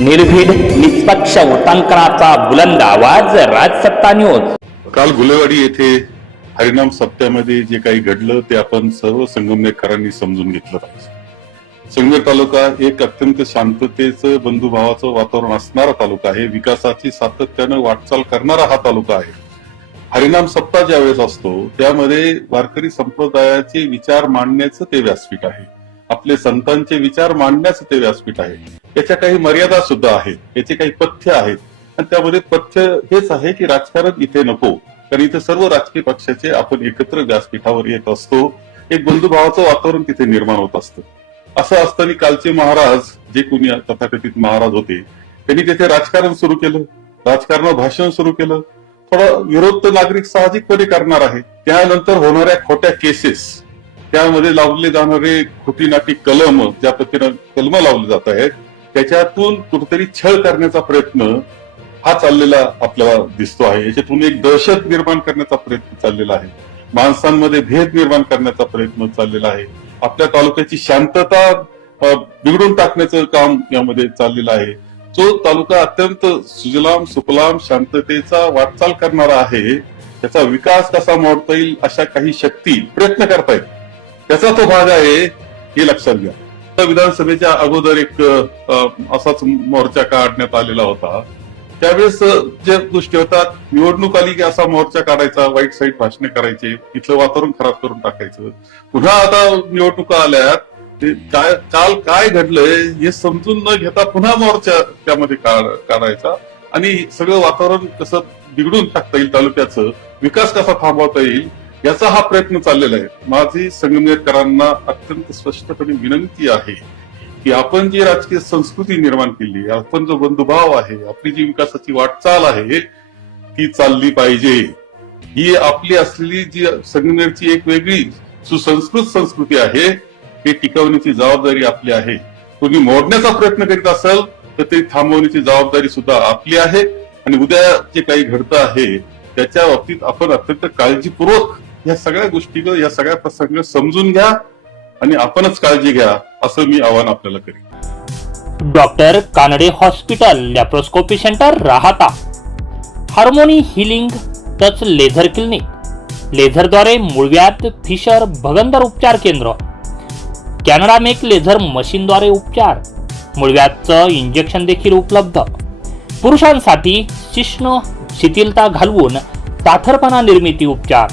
निर्भीड निष्पक्ष उटांकनाचा बुलंद आवाज राजसत्ता न्यूज काल गुलेवाडी येथे हरिनाम सप्त्यामध्ये जे काही घडलं ते आपण सर्व संगमनेरकरांनी समजून घेतलं पाहिजे. संगमेर तालुका एक अत्यंत शांततेचं बंधुभावाचं वातावरण असणारा तालुका आहे. विकासाची सातत्यानं वाटचाल करणारा हा तालुका आहे. हरिनाम सप्ताह ज्यावेळेस असतो त्यामध्ये वारकरी संप्रदायाचे विचार मांडण्याचं ते व्यासपीठ आहे. आपले संतांचे विचार मांडण्याचं ते व्यासपीठ आहे. याच्या काही मर्यादा सुद्धा आहेत याचे काही पथ्य आहेत. आणि त्यामध्ये पथ्य हेच आहे की राजकारण इथे नको. कारण इथे सर्व राजकीय पक्षाचे आपण एकत्र व्यासपीठावर येत असतो. एक बंधुभावाचं वातावरण तिथे निर्माण होत असतं. असं असताना कालचे महाराज जे कोणी तथाकथित महाराज होते त्यांनी तिथे राजकारण सुरू केलं. राजकारणावर भाषण सुरू केलं. थोडा विरोध तर नागरिक साहजिकपणे करणार आहे. त्यानंतर होणाऱ्या खोट्या केसेस त्यामध्ये लावले जाणारे खोटी नाटी कलम ज्या पद्धतीनं कलम लावले जात आहेत त्याच्यातून कुठेतरी छळ करण्याचा प्रयत्न हा चाललेला आपल्याला दिसतो आहे. याच्यातून एक दहशत निर्माण करण्याचा प्रयत्न चाललेला आहे. माणसांमध्ये भेद निर्माण करण्याचा प्रयत्न चाललेला आहे. आपल्या तालुक्याची शांतता बिघडून टाकण्याचं काम यामध्ये चाललेलं आहे. जो तालुका अत्यंत सुजलाम सुफलाम शांततेचा वाटचाल करणारा आहे. त्याचा विकास कसा मोडता येईल अशा काही शक्ती प्रयत्न करतायत. त्याचा तो भाग आहे हे लक्षात घ्या. विधानसभेच्या अगोदर एक असाच मोर्चा काढण्यात आलेला होता. त्यावेळेस जे गोष्टी होतात निवडणूक आली की असा मोर्चा काढायचा वाईट साईट भाषणे करायचे इथलं वातावरण खराब करून टाकायचं. पुन्हा आता निवडणुका आल्यात काय काल काय घडलंय हे समजून न घेता पुन्हा मोर्चा त्यामध्ये काढायचा. आणि सगळं वातावरण कसं बिघडून टाकता येईल तालुक्याचं विकास कसा थांबवता येईल याचा हा प्रयत्न चाललेला आहे. माझी संगमनेरकरांना अत्यंत स्पष्टपणे विनंती आहे की आपण जी राजकीय संस्कृती निर्माण केली आपण जो बंधुभाव आहे आपली जी विकासाची वाटचाल आहे ती चालली पाहिजे. ही आपली असलेली जी संगमनेरची एक वेगळी सुसंस्कृत संस्कृती आहे हे टिकवण्याची जबाबदारी आपली आहे. कोणी मोडण्याचा प्रयत्न करीत असेल तर ते थांबवण्याची जबाबदारी सुद्धा आपली आहे. आणि उद्या जे काही घडतं आहे त्याच्या बाबतीत आपण अत्यंत काळजीपूर्वक या सगळ्या गोष्टी या सगळ्या प्रसंग समजून घ्या आणि आपणच काळजी घ्या असं मी आव्हान आपल्याला करेन. Doctor Kanade hospital laparoscopy centre Rahata. Harmony healing touch laser clinic. लेझरद्वारे मुळव्यात फिशर भगंदर उपचार केंद्र. कॅनडा मेक लेझर मशीनद्वारे उपचार. मुळव्यातचं इंजेक्शन देखील उपलब्ध. पुरुषांसाठी शिष्ण शिथिलता घालवून ताठरपणा निर्मिती उपचार.